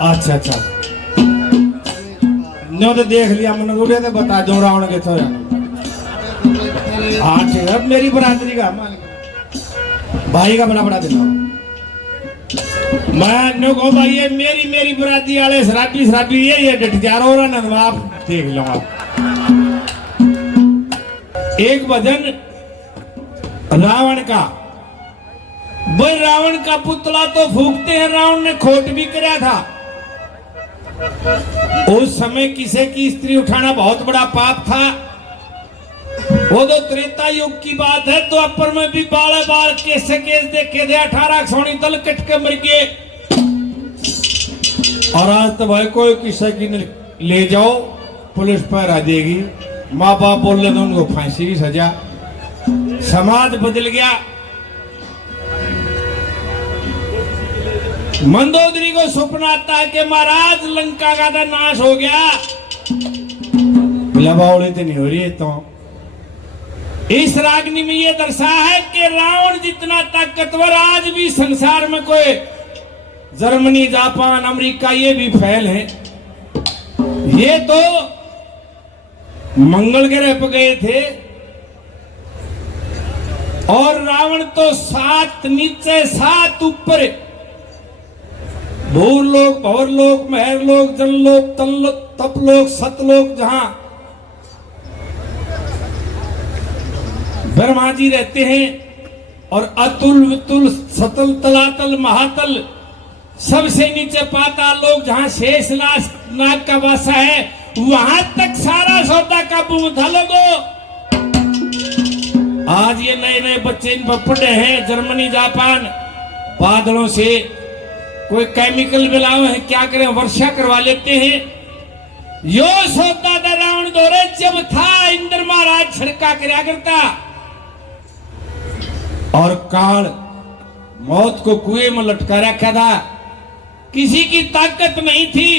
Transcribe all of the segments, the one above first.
अच्छा अच्छा नो तो देख लिया मैंने उड़े तो बता दो रावण के थोड़ा। हाँ ठीक है मेरी बरादरी का भाई का बड़ा बड़ा दिला मैं नो को भाई ये मेरी बरादरी वाले शराबी ये डटजार हो रहा ना आप देख लो आप। एक भजन रावण का भाई रावण का पुतला तो फूकते हैं रावण ने खोट भी करा था। उस समय किसी की स्त्री उठाना बहुत बड़ा पाप था। वो तो त्रेता युग की बात है तो अपर में भी बाल केस देखे थे 18 सोनी दल कट के मर गए। और आज तो भाई कोई किसी की ले जाओ पुलिस पर आ देगी माँ बाप बोल रहे तो उनको फांसी की सजा। समाज बदल गया। मंदोदरी को सपना आता है कि महाराज लंका का तो नाश हो गया। बावली तो नहीं हो रही है तो इस रागनी में ये दर्शा है कि रावण जितना ताकतवर आज भी संसार में कोई जर्मनी जापान अमेरिका ये भी फैल है। ये तो मंगल ग्रह पर गए थे और रावण तो 7 नीचे 7 ऊपर भूरलोक भंवरलोक महरलोक जनलोक तपलोक सतलोक जहां ब्रह्मा जी रहते हैं और अतुल वितुल सतल तलातल महातल सबसे नीचे पाताल लोक जहां शेष नाग का वासा है वहां तक सारा सौदा काबू में था लोगों। आज ये नए बच्चे इन पर पड़े हैं जर्मनी जापान बादलों से कोई केमिकल मिलाओ है क्या करें वर्षा करवा लेते हैं। यो सौदा था रावण दौरे जब था इंद्र महाराज छिड़का करया करता और काल मौत को कुएं में लटका रखा था। किसी की ताकत नहीं थी।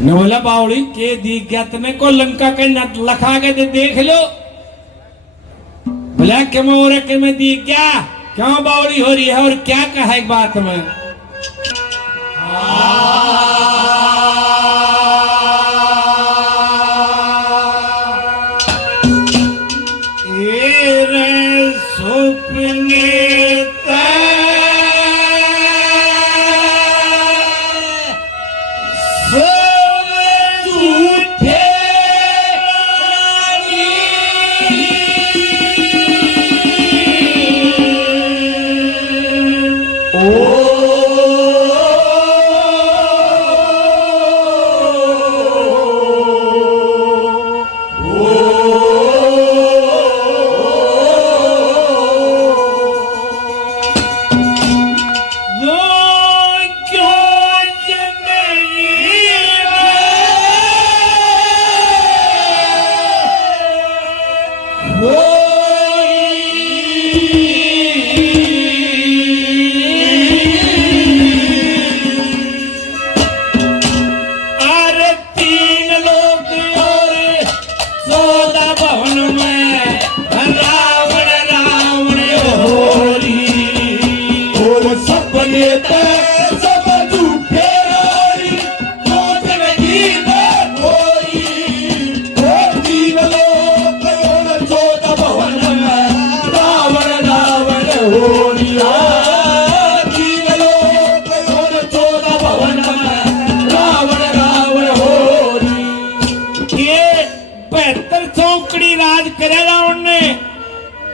ने बोला बावली के दी गया तने को लंका के लखा के देख लो। बोला क्यों हो रहा कि मैं दी क्या क्यों बावली हो रही है और क्या कहा एक बात में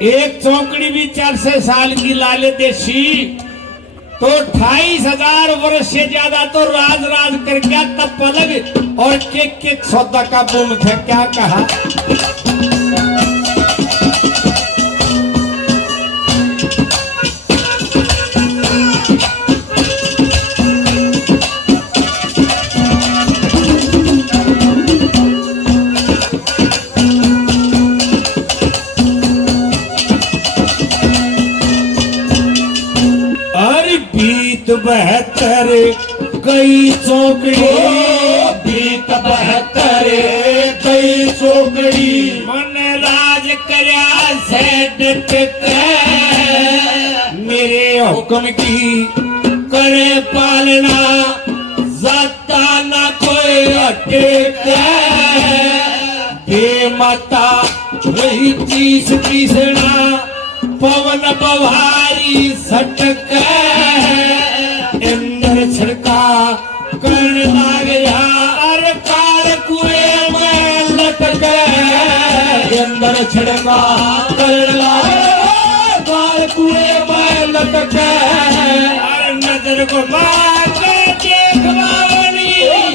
एक चौकड़ी भी 400 साल की लाले देशी तो 28,000 वर्ष से ज्यादा तो राज कर गया तब पलग और के सौदा का बूम था क्या कहा। बीत 72 कई चौकड़ी बीत 72 कई चौकड़ी मन राज करया से डट के मेरे हुक्म की करे पालना जाता ना कोई अटके हे माता रही तीस तीसना पवन बवारी सटक इंद्र छिड़का कर्ण लाग यार काल कुएं में लटक इंद्र छिड़का कर्ण लाग काल कुएं में लटक अरे नजर को मार के देख बावनी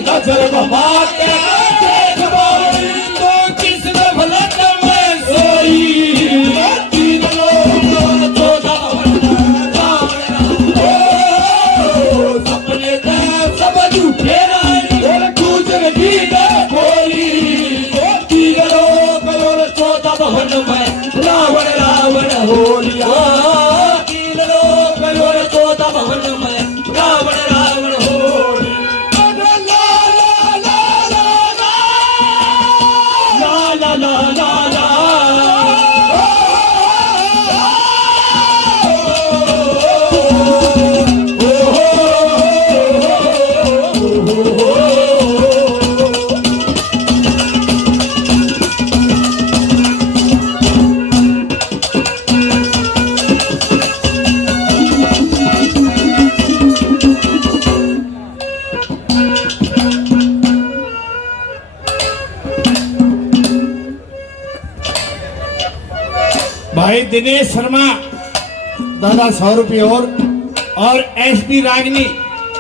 नजर को मार के देख बावनी तो किस गफलत में सोई तीन लोग चौदह सपने सब झूठे रानी गुजर गीत बोली तीन लोग चौदह भवन में रावण रावण होलिया तीन लोग चौदह भवन में रावण रावण होली ला ला ला ला भाई दिनेश शर्मा दादा 100 रुपये और एसपी रागनी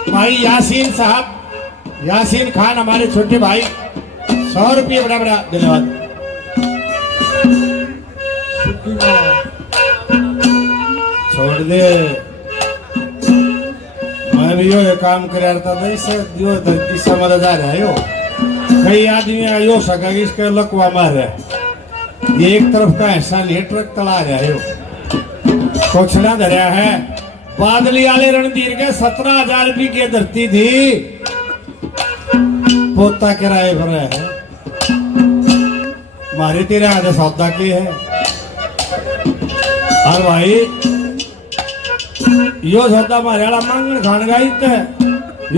भाई यासीन साहब यासीन खान हमारे छोटे भाई 100 रुपये बड़ा बड़ा धन्यवाद। छोड़ दे मैं भी यो काम कर था इससे जो समझ आ रहा है यो कई आदमी यो सका इसके लकवा मार रहा है ये एक तरफ का ऐसा नहीं ट्रक तला रहा है कोछड़ा धरा है बादली वाले रणधीर के 17,000 रुपये की धरती थी पोता किराए पर है मारे 13,000 सौदा के है और भाई यो सौदा मारे वाला मांगन खान गई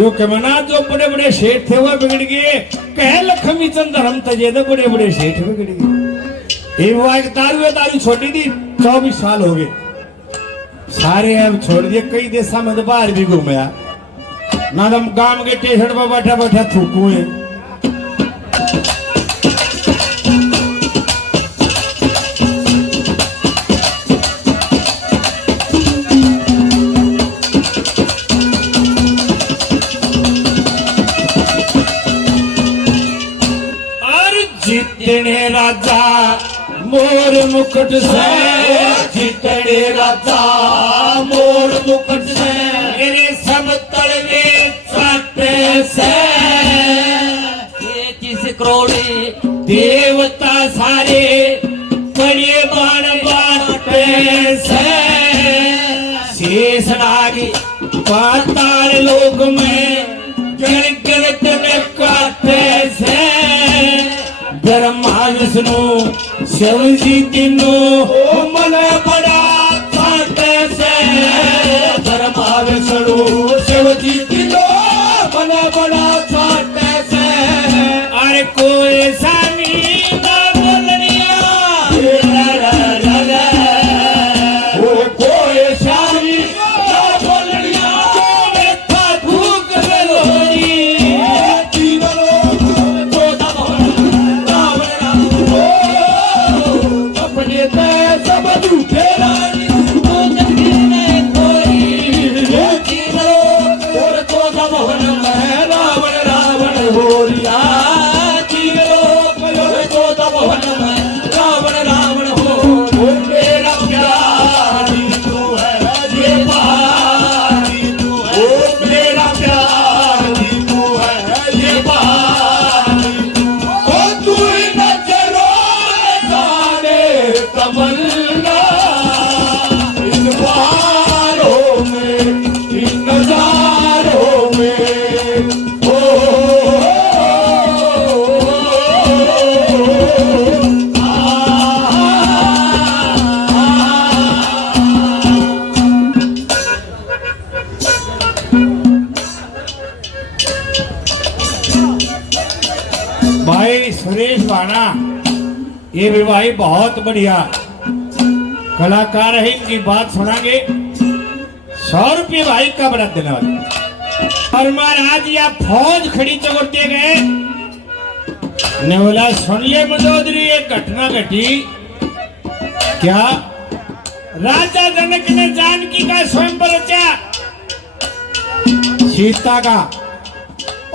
यो कमना जो बड़े बड़े सेठ थे वो बिगड़ गए कह लक्ष्मी चंद धर्म तजे तो बड़े बड़े सेठ बिगड़ गए दारू छोटी थी 24 साल हो गए सारे अब छोड़ दिए कई देशा में तो बाहर भी घूमया ना तो गांव के स्टेशन पर बैठा बैठा थूकू है और जितने राजा मोर मुकुट से जितने राजा मोर मुकुट से मेरे सब तलवे चाटे से ये 30 करोड़ देवता सारे बड़े बाण बाटे से शेष नाग पाताल लोक में गिरगिरत में काटे से ब्रह्मा विष्णु शिव जी तीनों मन बड़ा काटे से ब्रह्मा विष्णु शिव जी तीनों मन बड़ा काटे से अरे कोई सानी ना बोलनिया कोई सानी ना बोलनिया था भूख लोरी सब झूठे रानी भवन में रावण रावण होलिया भवन में रावण रावण हो मेरा प्यार तू है ये बारी तू है मेरा प्यार तू है ये बारी तू ही नजरों जाने तमन्ना इन बारों में इन नजारों में भाई सुरेश भाना ये भी भाई बहुत बढ़िया कलाकार है, इनकी बात सुनांगे। 100 रुपये भाई का बड़ा देने वाले। और महाराज या फौज खड़ी चकोरते गए ने बोला सुन ले मंदोदरी, एक घटना घटी। क्या? राजा जनक ने जानकी का स्वयंवर रचा सीता का।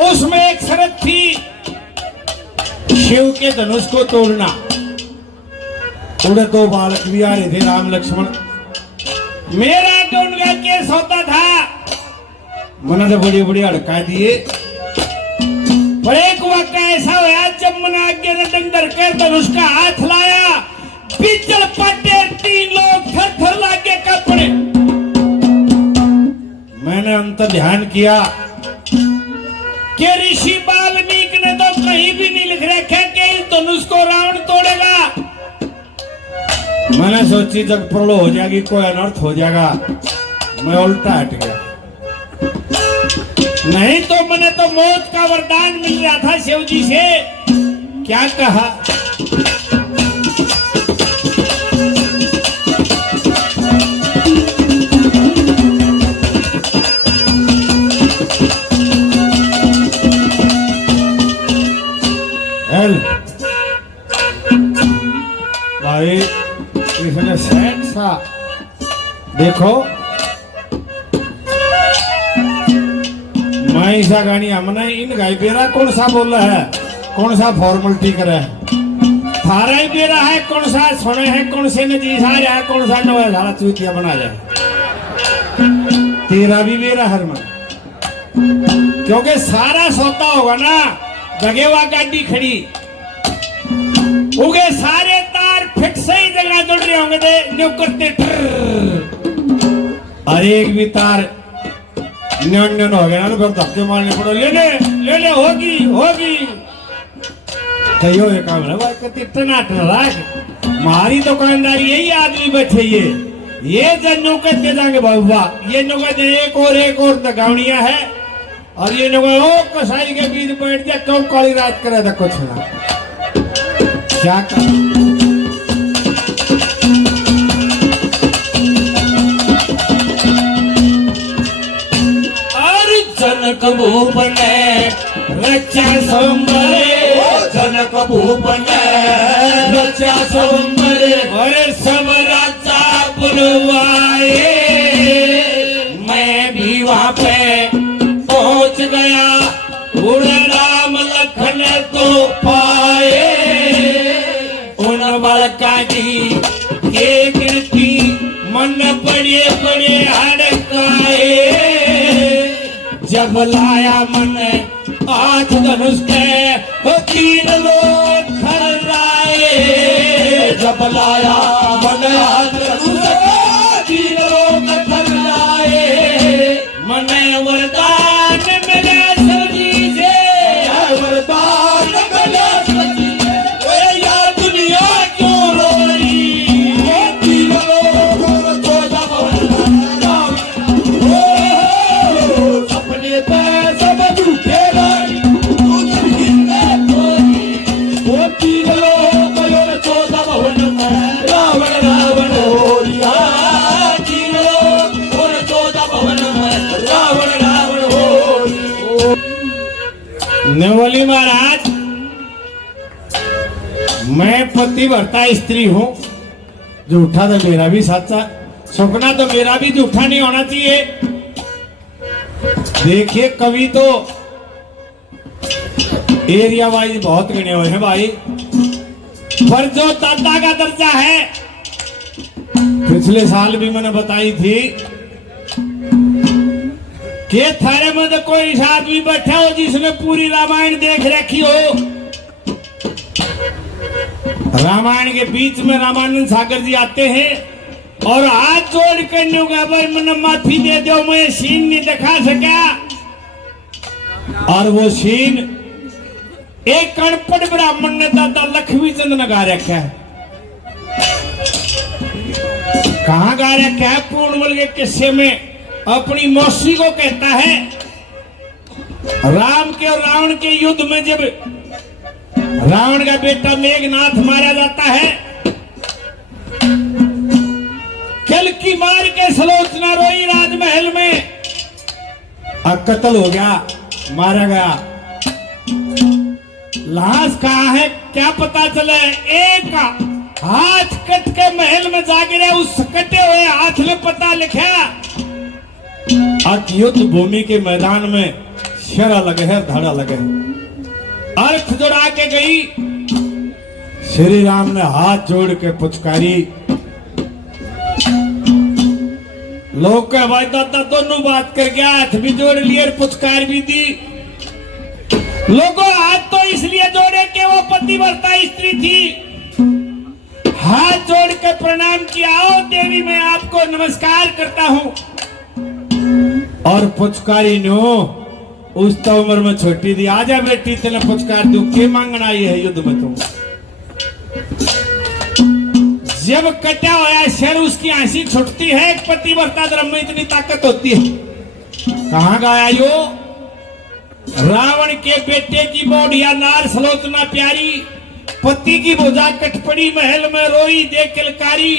उसमें एक शर्त थी, शिव के धनुष को तोड़ना। उड़े 2 बालक भी आ रहे थे, राम लक्ष्मण। मेरा तो उनका केस होता था, मैंने तो बड़ी बड़ी हड़का दिए। पर एक वक्त ऐसा हुआ जब मैंने आगे रटंदर कर धनुष का हाथ लाया, पिछल पटे 3 लोग थर थर लागे कपड़े। मैंने अंत ध्यान किया कि ऋषि वाल्मीकि ने तो कहीं भी नहीं लिख रखा कि इस धनुष को रावण तोड़ेगा। मैंने सोची जब प्रलय हो जाएगी, कोई अनर्थ हो जाएगा, मैं उल्टा हट गया। नहीं तो मैंने तो मौत का वरदान मिल रहा था शिव जी से। क्या कहा? भाई इसने सेट सा देखो, मैं ऐसा गानी हमने इन गाय बेरा कौन सा बोल रहा है, कौन सा फॉर्मेलिटी करे थारा ही बेरा है, कौन सा सुने है, कौन से नजीस आ रहा है, कौन सा नवा सारा चूतिया बना जाए। तेरा भी बेरा हर मन, क्योंकि सारा सोता होगा ना, जगेवा गाड़ी खड़ी उगे सारे तार फिट सही जगह जुड़ रहे होंगे थे, न्यू करते अरे एक भी तार न्यन हो गया ना, फिर धक्के मारने पड़ो, ले ले होगी कहियो ये काम है भाई, कति टनाटन राख मारी दुकानदारी यही आदमी बैठे ये जन्नों कहते जाएंगे बाबा, ये नो कहते एक और दगावनिया है, और ये लोग कसाई के बीच बैठ गया, क्यों काली रात करे था कुछ ना क्या कर। और जनक भूपन रचा स्वयंवर, जनक भूपन रचा स्वयंवर, और सब राजा बुलवाए, मैं भी वहां पे पहुंच गया, उड़ राम लखन को पाए, उन बालका की एक कीर्ति मन बड़े बड़े हड़काए, जब लाया मन 8 धनुष के 3 लोग थर्राए, जब लाया मन 8 धनुष के 3 लोग थर्राए, मन वरदान मिला सजी से, वरदान मिला सजी से, या दुनिया क्यों रोई, 3 लोग तो जब अपने पे सब झूठे गई, वो 3 लोग तो जब रावण रावण हो रिया, 3 लोग तो जब रावण रावण हो। नेवली महाराज, मैं पतिव्रता स्त्री हूं, झूठा तो मेरा भी सच्चा, सपना तो मेरा भी झूठा नहीं होना चाहिए। देखिए कवि तो एरिया वाइज बहुत गिने हुए हैं भाई, पर जो दादा का दर्जा है, पिछले साल भी मैंने बताई थी कि थारे में तो कोई आदमी बैठा हो जिसने पूरी रामायण देख रखी हो। रामायण के बीच में रामानंद सागर जी आते हैं और हाथ जोड़ कर भाई मैंने माफी दे दो, मैं सीन नहीं दिखा सका, और वो सीन एक कणपट ब्राह्मण ने दादा लक्ष्मी चंद ने गा रखा है। कहां गा रखा है? पूर्णमल के किस्से में अपनी मौसी को कहता है, राम के और रावण के युद्ध में जब रावण का बेटा मेघनाथ मारा जाता है। कल्कि मार के सलोचना रोई राजमहल में, कत्ल हो गया, मारा गया। लाश कहाँ है क्या पता चले, एक हाथ कट के महल में जा गिरे, उस कटे हुए हाथ में पता लिखा युद्ध भूमि के मैदान में शरा लगे है, धाड़ा लगे। अर्थ जोड़ा के गई, श्री राम ने हाथ जोड़ के पुचकारी। लोग का भाई दादा दोनों बात कर गया, हाथ भी जोड़ लिए और पुचकार भी दी। लोगों हाथ तो इसलिए जोड़े कि वो पतिव्रता स्त्री थी। हाथ जोड़ के प्रणाम किया, आओ देवी मैं आपको नमस्कार करता हूं। और पुचकारी नो उस तो उम्र में छोटी थी, आजा बेटी तेने पुचकार दू, के मांगना आई है युद्ध में तुम। जब कटा हुआ शर उसकी हंसी छुटती है, एक पतिव्रता धर्म में इतनी ताकत होती है। कहां गया यो रावण के बेटे की बोढ़िया नार सलोचना प्यारी, पति की भुजा कट पड़ी महल में रोई देख किलकारी।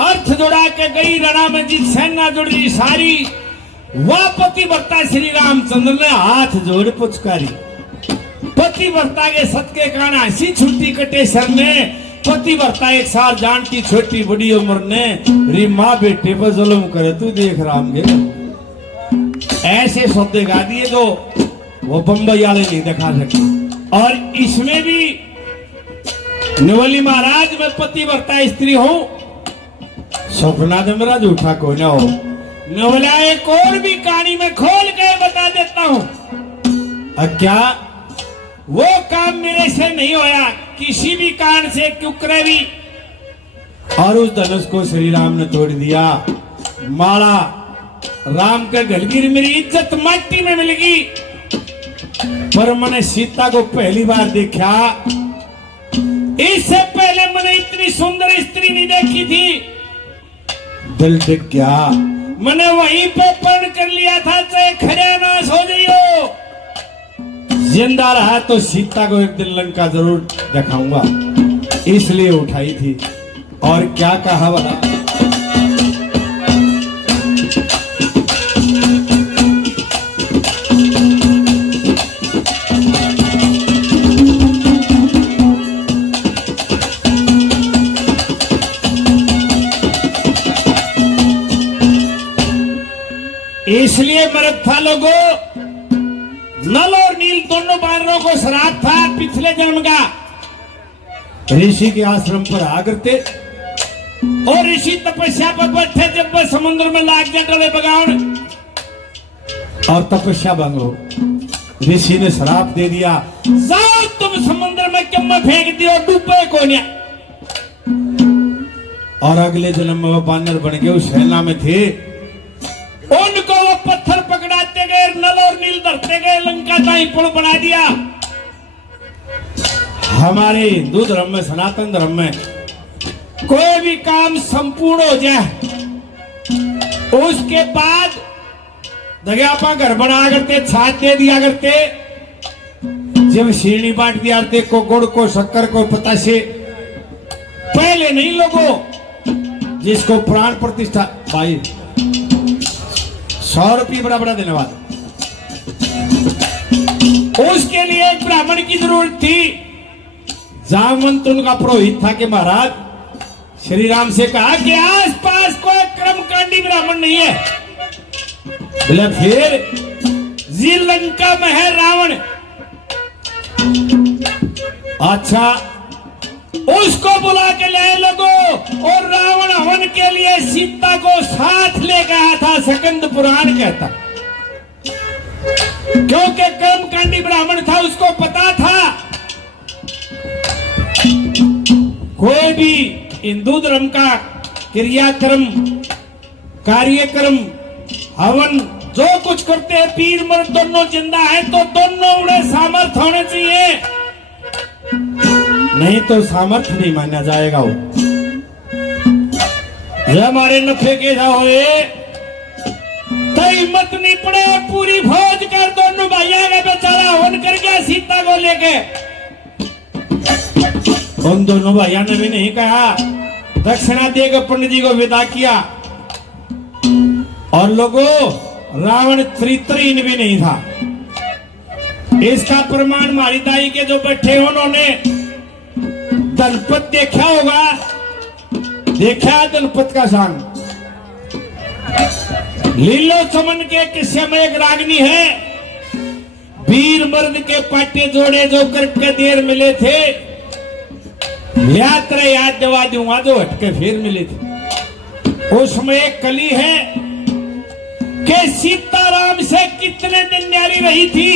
अर्थ जोड़ा के गई रणा में जित सेना जुड़ी सारी, वह पतिव्रता श्री रामचंद्र ने हाथ जोड़ पुचकारी। पतिव्रता के सत के कारण हंसी छुट्टी कटे सर ने, पतिव्रता एक साल जानती छोटी बड़ी उम्र ने, री माँ बेटे पर जुल्म करे तू देख राम गे। ऐसे शब्द गा दिए जो वो बंबई वाले नहीं दिखा सके। और इसमें भी नवली महाराज में पतिव्रता स्त्री हो, सपना तो मेरा झूठा कोई ना हो। नवला एक और भी कहानी में खोल के बता देता हूं। क्या वो काम मेरे से नहीं होया किसी भी कारण से, क्यों भी। और उस धनुष को श्री राम ने तोड़ दिया। माला राम के गलगिर मेरी इज्जत माटी में मिलेगी। पर मैंने सीता को पहली बार देखा, इससे पहले मैंने इतनी सुंदर स्त्री नहीं देखी थी। दिल टिक गया, मैंने वहीं पे प्रण कर लिया था, चाहे खड़े नाश हो जाइयो, जिंदा रहा तो सीता को एक दिन लंका जरूर दिखाऊंगा, इसलिए उठाई थी। और क्या कहा वाला, इसलिए मरद था लोगों, नल और नील दोनों बानरों को श्राप था पिछले जन्म का। ऋषि के आश्रम पर आकर थे और ऋषि तपस्या पर बैठे, जब वह समुद्र में लाग गया डले बगाउन और तपस्या भंग हो, ऋषि ने श्राप दे दिया, जाओ तुम समुद्र में क्यों में फेंक दियो, डूबे को नहीं। और अगले जन्म में वो बानर बन गए, उस सेना में थे। उनको वो पत्थर पकड़ाते गए, नल और नील धरते गए, लंका का ही पुल बना दिया। हमारे हिंदू धर्म में, सनातन धर्म में कोई भी काम संपूर्ण हो जाए, उसके बाद दग्यापा घर बना करते, छाछ दे दिया करते, जब शीरणी बांट दिया करते, को गुड़ को शक्कर को पतासे। पहले नहीं लोगों, जिसको प्राण प्रतिष्ठा भाई 100 रुपये बड़ा बड़ा धन्यवाद, उसके लिए एक ब्राह्मण की जरूरत थी। जामवंत उनका पुरोहित था कि महाराज, श्री राम से कहा कि आसपास कोई कर्मकांडी ब्राह्मण नहीं है। बोले फिर जी लंका में है रावण। अच्छा, उसको बुला के लाए लोगों, और रावण हवन के लिए सीता को साथ ले गया था, सकंद पुराण कहता। क्योंकि कर्मकांडी ब्राह्मण था, उसको पता था कोई भी हिंदू धर्म का क्रियाक्रम, कार्यक्रम, हवन जो कुछ करते हैं, पीर मर्द दोनों जिंदा है तो दोनों उड़े सामर्थ्य होने चाहिए, नहीं तो सामर्थ्य नहीं माना जाएगा। वो हमारे नफे के होए तो हिम्मत नहीं पड़े, पूरी फौज कर दोनों भाइयों का बेचारा हवन कर गया सीता को लेके। उन दोनों भाइयों ने भी नहीं कहा, दक्षिणा देकर पंडित जी को विदा किया। और लोगों, रावण त्रितरीन भी नहीं था। इसका प्रमाण हमारी दाई के जो बैठे उन्होंने दलपत देखा होगा, देखा दलपत का सांग। लीलो चमन के किस्से में एक रागनी है, वीर मर्द के पाटे जोड़े जो करके देर मिले थे, यात्रा याद दवा दूंगा जो हटके फिर मिले थे। उसमें एक कली है कि सीताराम से कितने दिन न्यारी रही थी।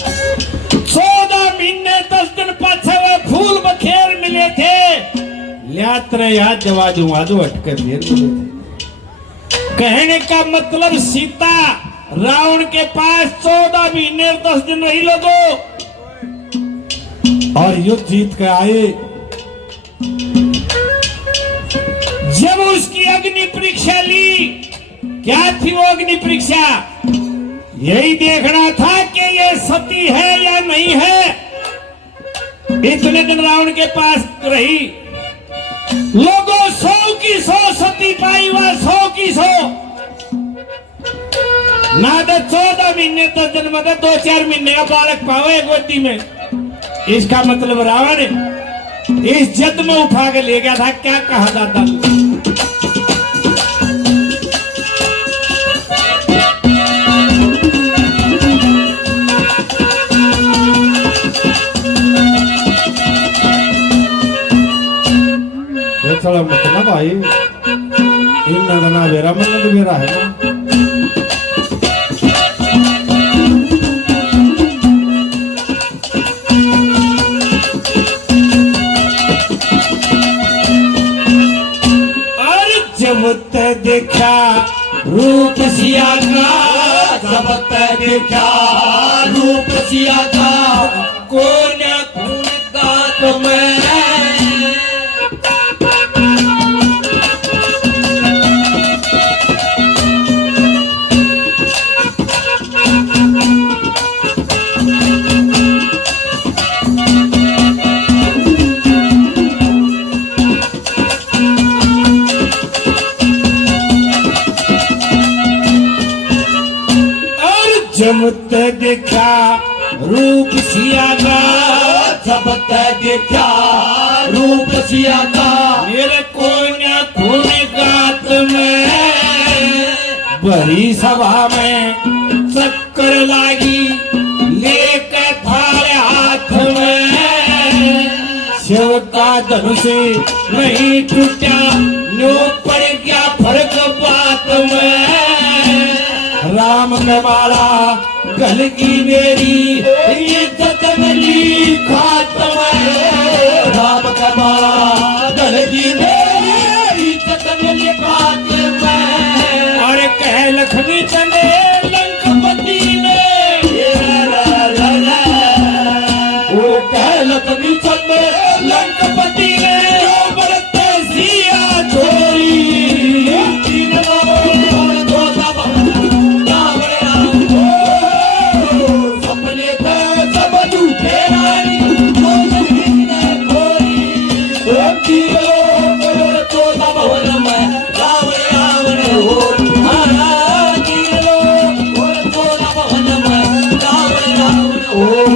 14 महीने 10 दिन पाछे वे फूल बखेर मिले थे, यात्रा याद दवा दूंगा जो हटके फिर मिले थे। कहने का मतलब सीता रावण के पास 14 महीने 10 दिन रही लोगों, और युद्ध जीत कर आए। जब उसकी अग्नि परीक्षा ली, क्या थी वो अग्नि परीक्षा? यही देखना था कि ये सती है या नहीं है। इतने दिन रावण के पास रही, लोगों 100 की 100 सती पाई, वह 100 की 100 ना तो 14 महीने 10 दिन में 2-4 महीने का बालक पावे गोदी में। इसका मतलब रावण इस जद में उठा के ले गया था। क्या कहा जाता चलो मत ना भाई, इन्ना ना बेरा मन बेरा है ना। देखा रूप सिया का, जब तक देखा रूप सिया का, कौन खून का तुम्हें जब देखा रूप सिया का, जब देखा रूप सिया का, मेरे कोन्या खून गात में बड़ी सभा में चक्कर लागी, लेकर थारे हाथ में शिव का धनुष नहीं टूटा, नो पड़ गया फर्क बात में। राम का माला गल की मेरी इज्जत मिली खातम, राम का माला गल की मेरी इज्जत मिली खातम। और कह लक्ष्मी चंदे लंकपति ने, वो कह लक्ष्मी चंदे लंकपति ने बरते सिया छोरी, Oh